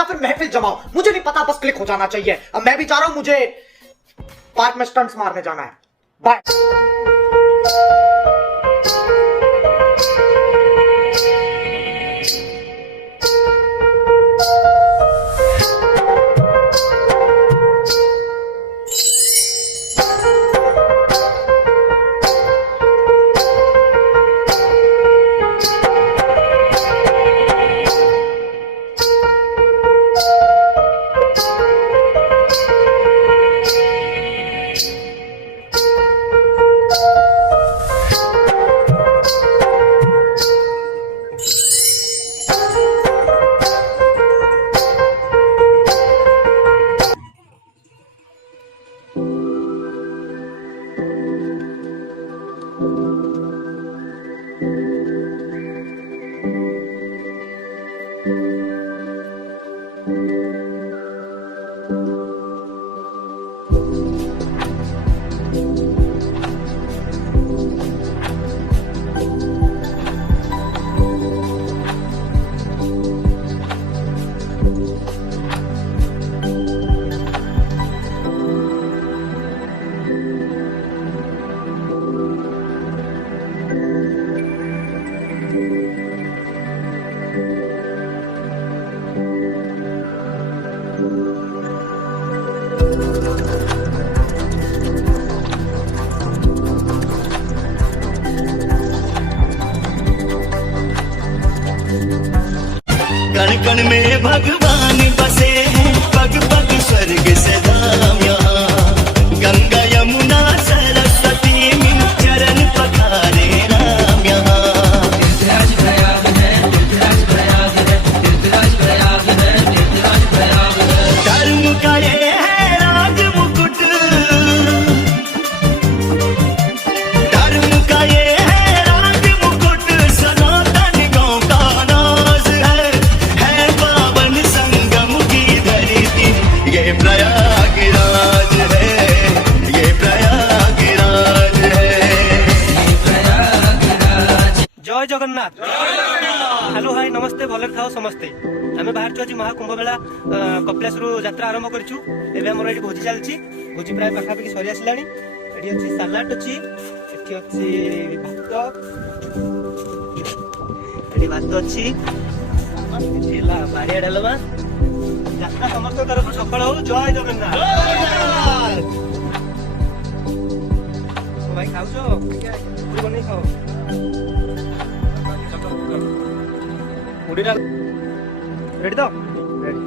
या फिर महफिल जमाओ, मुझे नहीं पता, बस क्लिक हो जाना चाहिए। अब मैं भी जा रहा हूं, मुझे पार्क में स्टंट्स मारने जाना है। बाय। कण कण में भगवान बसे हैं, पग पग स्वर्ग से धाम यहाँ। गंगा यमुना सरस्वती में चरण पखारे राम यहाँ। तीर्थराज प्रयाग है, तीर्थराज प्रयाग है, तीर्थराज प्रयाग है, तीर्थराज प्रयाग है। धर्म का ये है राज मुकुट, धर्म का ये है राज मुकुट, सनातन गाँव का नाज है पावन संगम की धरती, ये प्रयागराज है, ये प्रयागराज है, ये प्रयागराज। जय जगन्नाथ। हेलो हाय नमस्ते, भलर थाओ समस्ते। आम बाहर आज महाकुंभ मेला कपिलास यात्रा आरंभ करूँ। एवं आम ये भोजी चलती, भोजी प्राय पाखापाखि सरी आसला। ये अच्छी सालाड अच्छी, ये अच्छी भात, ये भात अच्छी, बाड़िया डालमा। यात्रा समस्त तरफ सफल हो। जय जगन्नाथ। भाई खाऊ बन खाओ मुड़ी डाल। रेडी तो रेडी।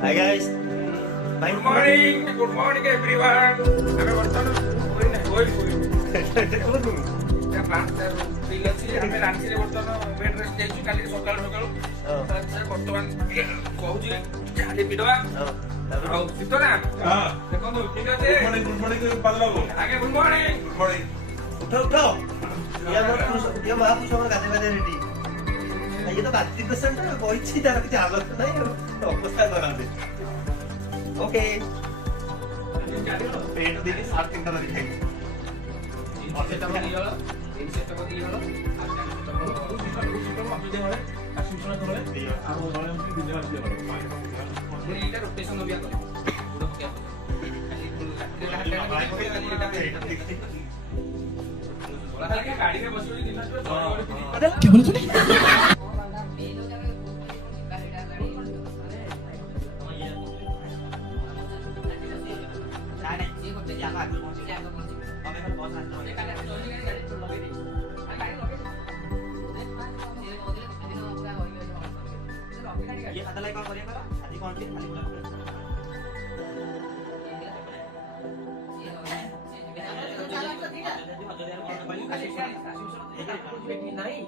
हाय गाइस, भाई गुड मॉर्निंग एवरीवन। हमें वर्तमान बेड रेस्ट देछु काली सकाळ सकाळ वर्तमान कहूची चाली पिडवा ଆଉ ଶୀତ ନା ଦେଖନ୍ତୁ ଠିକ ଅଛି। ଗୁଡ୍ ମର୍ଣ୍ଣିଂ ପାଦବାବୁ। ଆଜ୍ଞା ଗୁଡ୍ ମର୍ଣ୍ଣିଂ। Good morning. उठो उठो, ये महापुरुष गाधे गाधे रेडी। ये तो बाती पेशेंट बही तार किसी हालत नहीं, अवस्था खराब। ओके पेट देली 3.5 धरी खाई गाड़ी में बस क्या बोले तूने? ये खाता लाइक करिए करा आदि कौन के खाली बोला नहीं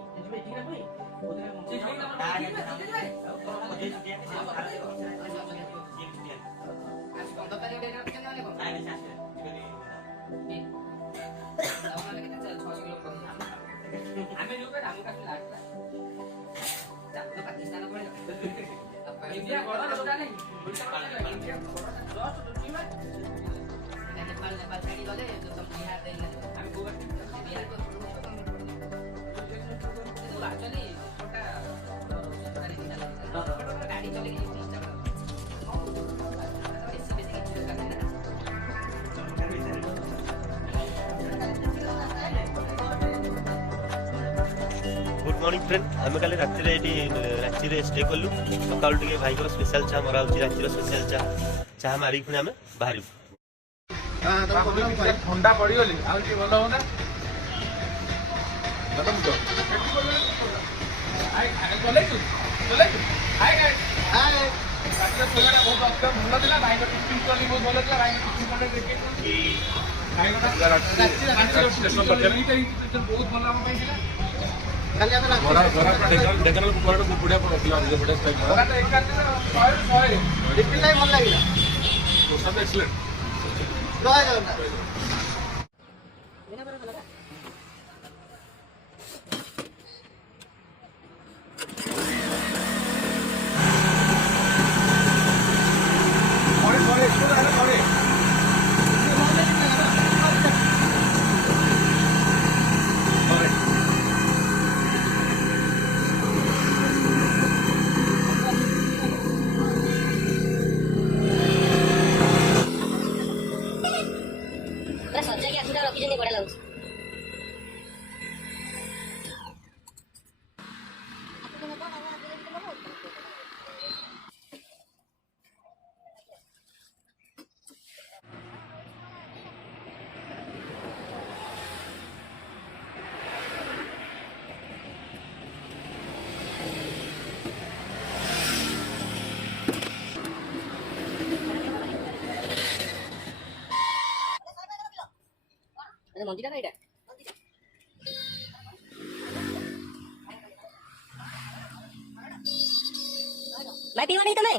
गुड मॉर्निंग फ्रेंड आम कल राति स्टे कलु सका भाई स्पेशल चाह मरा रातिर स्पेशल चाह मारिक पुणी आम बाहर ठंडा पड़गली भल हाँ बहुत মন্দিরা না এটা मैं पीवा नहीं तुम्हें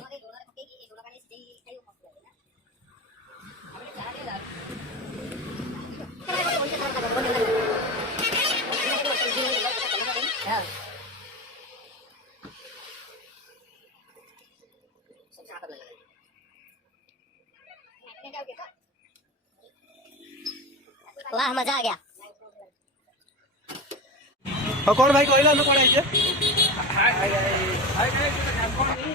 वाह मजा आ गया हाँ कौन भाई कहला कौन आई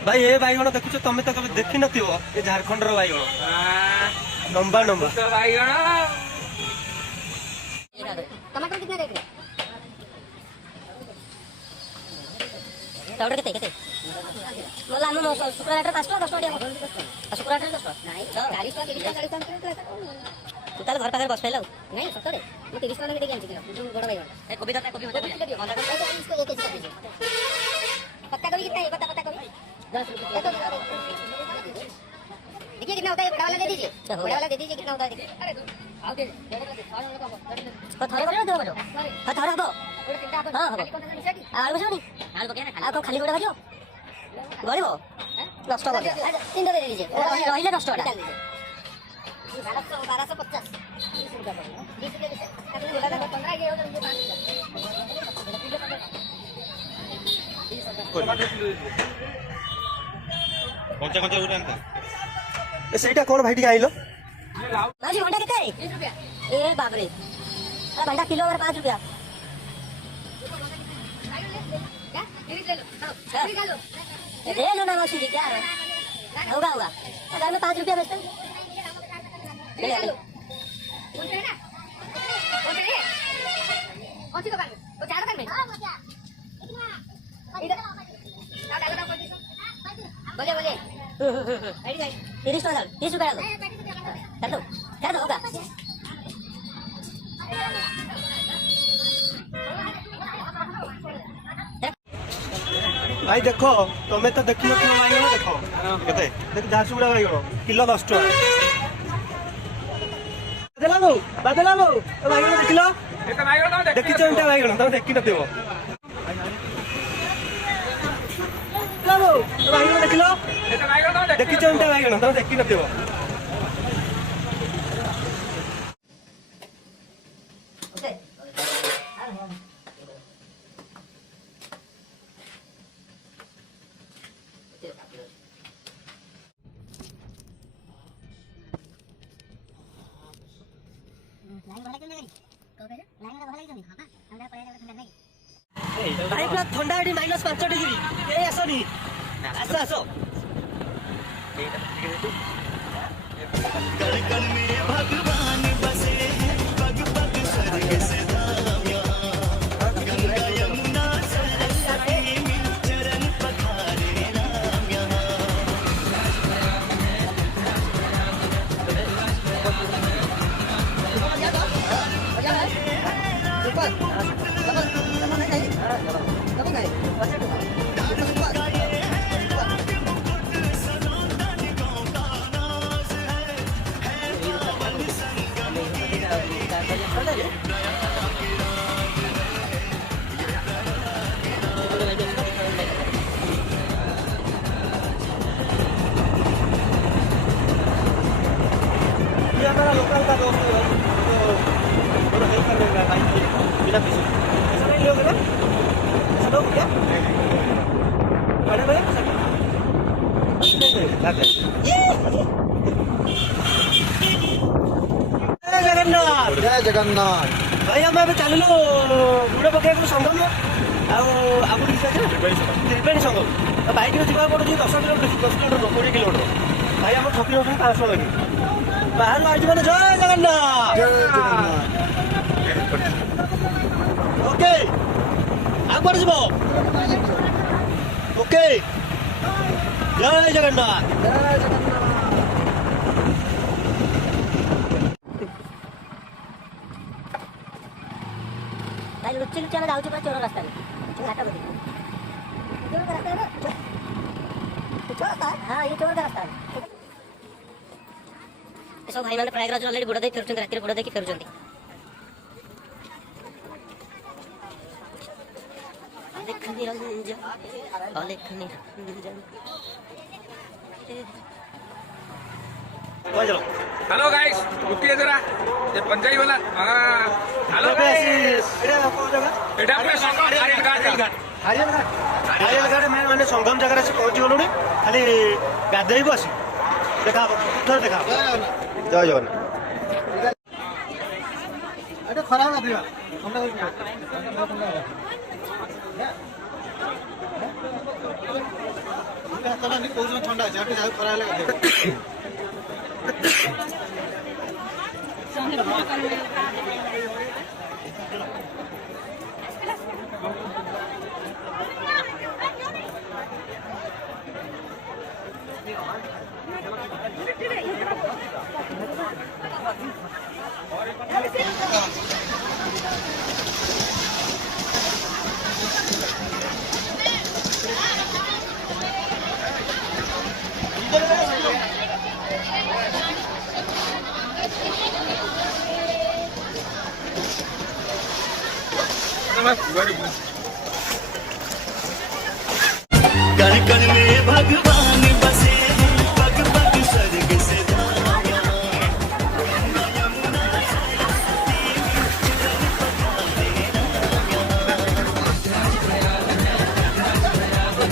भाई ये बैगण देखुच तुम तो कभी देखी नथिबो ये झारखंड रो बैगण लंबा लंबा टमाटर कितना रेट है टमाटर कितने बोला हम शुक्रवार 5 टका 10 टका शुक्रवार 10 टका नहीं 40 टका 30 टका तू ताले घर पाखर बस पाइला नहीं सतरे मैं 30 टका में देके आंची किलो बड़ भाई ए कोबी दाता कोबी मत इसको 1 केजी कर दीजिए पत्ता गोभी कितना है पत्ता गोभी 10 रुपए देखिए कितना होता है बड़ा वाला दे दीजिए बड़ा वाला दे दीजिए कितना होता है देखिए अरे आओ दे तो थोड़े बड़े दो बड़ो हां थोड़ा हबो हां हबो आलू बसोनी आलू बके ना खाली गोड़ा भाजो गड़िबो नष्ट कर दे 3 दे दीजिए रहिले नष्ट कर 1250 20 रुपया पड़ेगा 20 रुपया अभी बोला था 15 ये हो जाएंगे 5 कौन सा उड़ान था सेटा कौन भाई टिका आइलो भाजी भंडा कितने 20 रुपया ए बाप रे अरे भंडा किलो और 5 रुपया क्या ले लो ना मौसी जी क्या होगा होगा अगर मैं 5 रुपया बेचता ले लो बोलते हैं ना बोलते हैं कौन सी दुकान में वो चार दुकान में इधर डालो बोले बोले 30 टका 30 रुपया कर दो होगा भाई देखो तुम्हें तो देखी नथिबो बैगण देखो केते देख झारसुगुड़ा बैगण किलो 10 टका बादला बो बैगण देखिलो एटा बैगण तो देखी चंटा बैगण तुम देखी नथिबो बाबू बैगण देखिलो एटा बैगण तो देखी चंटा बैगण तुम देखी नथिबो भाई पूरा ठंडा -5 डिग्री ए आसनी आसो कण कण में भगवान बसे हैं पग पग स्वर्ग से धाम यहाँ गंगा यमुना सरस्वती मिल चरण पखारे राम यहाँ ये हमारा लोकल का दोस्त है थोड़ा हेल्प कर देगा भाई बिना पैसे ऐसा नहीं लोगे ना ऐसा लोग क्या बड़े बड़े जगन्नाथ जय जगन्नाथ भाई हम ଏବେ ଚାଲିଲୁ ବୁଡ଼ ପକେଇବାକୁ ସଂଗମ ଆଉ ଆଗରୁ କିଛି ଅଛି ତ୍ରିବେଣୀ ସଂଗମ ବାଇକ୍ରେ ଯିବାକୁ ପଡ଼ୁଛି 10 କିଲୋମିଟର 20 କିଲୋମିଟର ଭାଇ ଆମର ଠକି ନେଉଛନ୍ତି 500 ଟଙ୍କା ବାହାରୁ ଆଇଛୁ ମାନେ ଜୟ ଜଗନ୍ନାଥ ଓକେ ଆଉ କୁଆଡ଼େ ଯିବ ଓକେ ଜୟ ଜଗନ୍ନାଥ ଭାଇ ଲୁଚି ଲୁଚି ଆମେ ଯାଉଛୁ ପୁରା ଚୋର ରାସ୍ତାରେ ଘାଟ ବୋଧେ ଚୋର ରାସ୍ତା है हाँ ये चोर का रास्ता है सब भाई मैंने प्रयागराज ऑलरेडी बुड़ा देख फेरुचंती राति बुड़ा देखि फेरुचंती देखनी रंजन अलेखनी रंजन चलो हेलो गाइस रुकिए जरा ये पंजाबी वाला हाँ हेलो गाइस এটা পুরো সকাল আরিয়াল ঘাট ଆରିଏଲ ଘାଟ ମାନେ ସଂଗମ ଜାଗାରେ ଆସି ପହଞ୍ଚି ଗଲୁଣି ଖାଲି ଗାଧେଇବୁ ଆସି ଦେଖା ହବ ଦେଖା ହବ ଜୟ ଜଗନ୍ନାଥ এটা খরাব না দিবা আমরা ତମେ ନି କୋଉ ଥଣ୍ଡା ଅଛି ଆଟେ ଯାଉ ଖରା ହେଲେ कण कण में भगवान बसे हैं पग पग स्वर्ग से धाम यहाँ गंगा यमुना सरस्वती मिल चरण पखारे राम यहाँ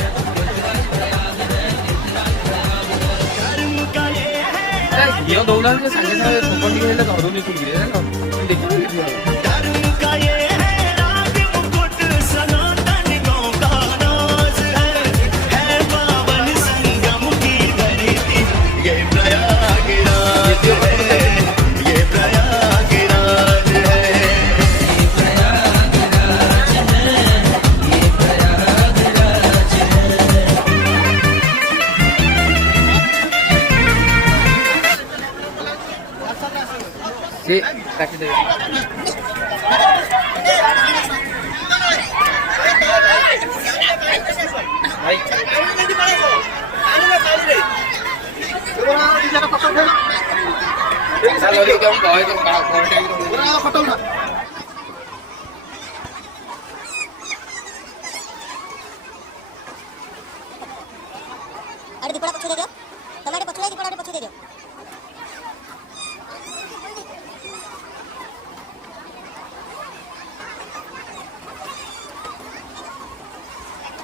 धर्म का ये है ଝିଅ ଦଉନାହାନ୍ତି ସାଙ୍ଗେ ସାଙ୍ଗେ ଛୋଟ ଟିକେ ହେଲେ ଧରୁନି କୁଡ଼ିରେ ଦେଖିବ धर्म का ये है राग मुकुट सनातन गौ का नाज है पावन संगम की धरती ये प्रयागराज है ये प्रयागराज है ସେ କାଟିଦେବେ ଭାଇ अरे दीपड़ा पछू दे दो तुम्हारे पछू दे दीपड़ा पछू दे दो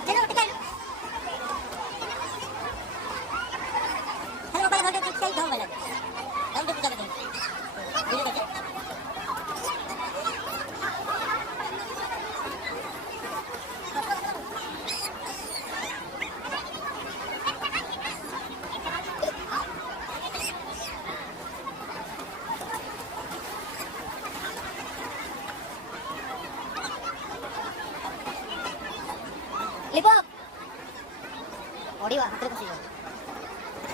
चलो उठ कर हेलो बाबा घर के दम वाला दम दे पूजा करते हैं वीडियो देखो लिपो ओडिवा हाथ रे पसी जाओ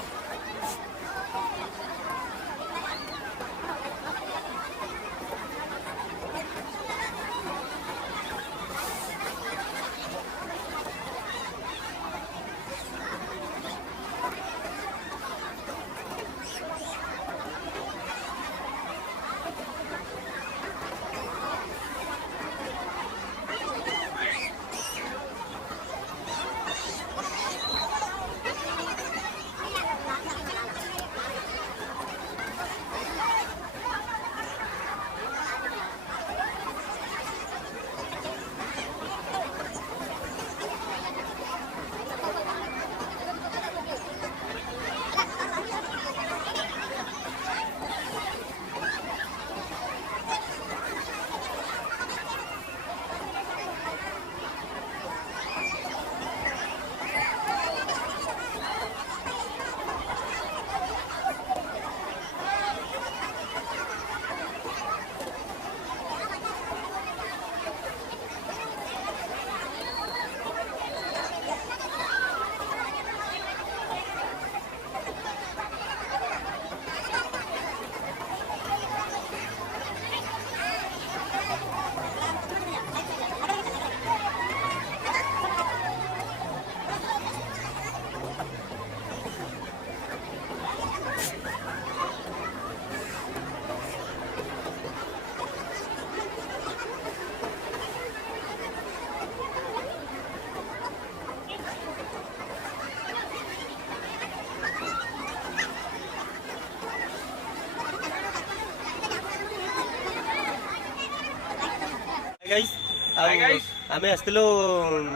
गाइस Hi guys. आमे आस्तिलो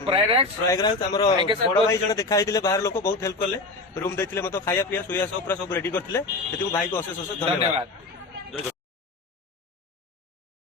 प्रयागराज प्रयागराज हमरो भाई के साथ बड़ बहुत- भाई जने देखा ହେଇଥିଲେ बाहर लोक बहुत हेल्प करले रूम देथिले मतो खाया पिया सोया सब पूरा सब रेडी करथिले सेति भाई को अशेष अशेष धन्यवाद धन्यवाद